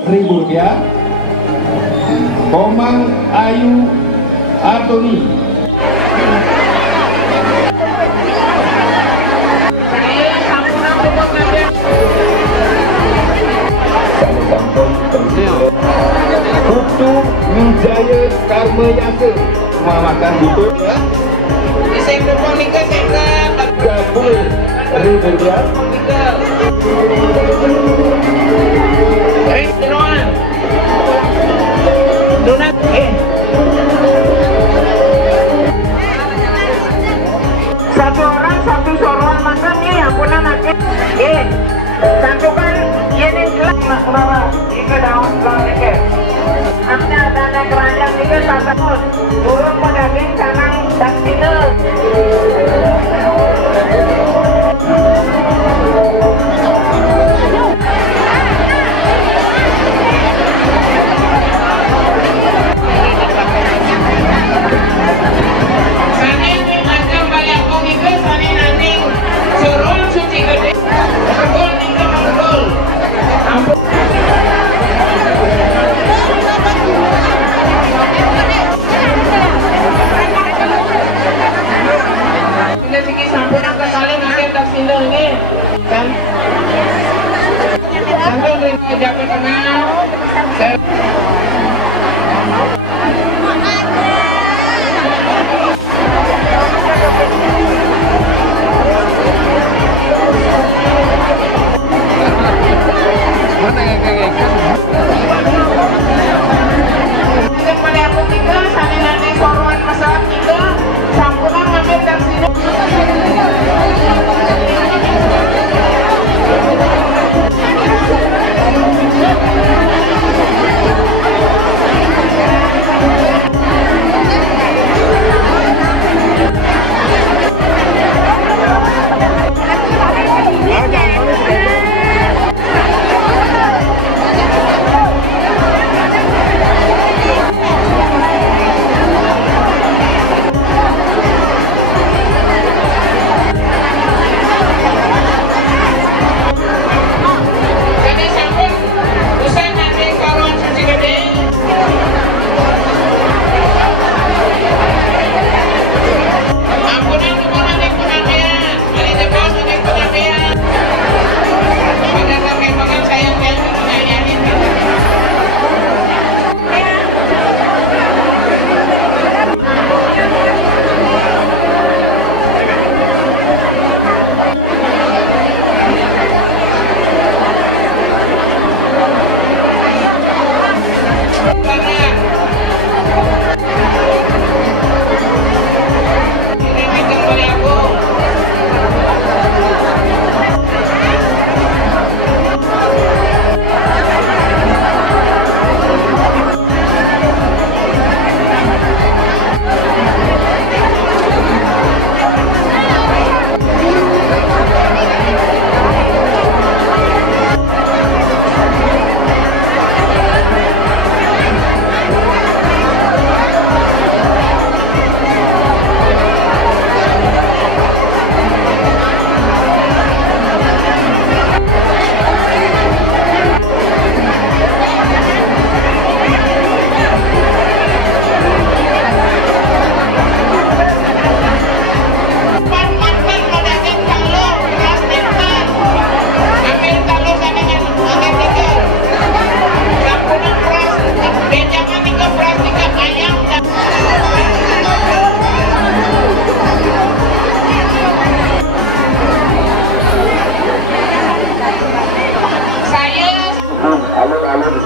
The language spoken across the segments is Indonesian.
Rp1.000. Komang Ayu Artoni. Putu Wijaya Karmayasa. Semua makan butuh ya. Saya berpon nikah saya Rp30. donat satu orang satu soroan makan nih ampun makan satu kan ini gelap bawa ini daun gelap amnya ada naik keranjang ini satu turun ke daging canang dan sini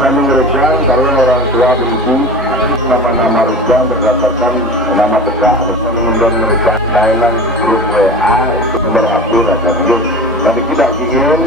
kami merekam karena orang tua benci nama-nama rekam berdasarkan nama tegak. Kami mengundang mereka Thailand grup WA itu nomor akun akan nanti kita ingin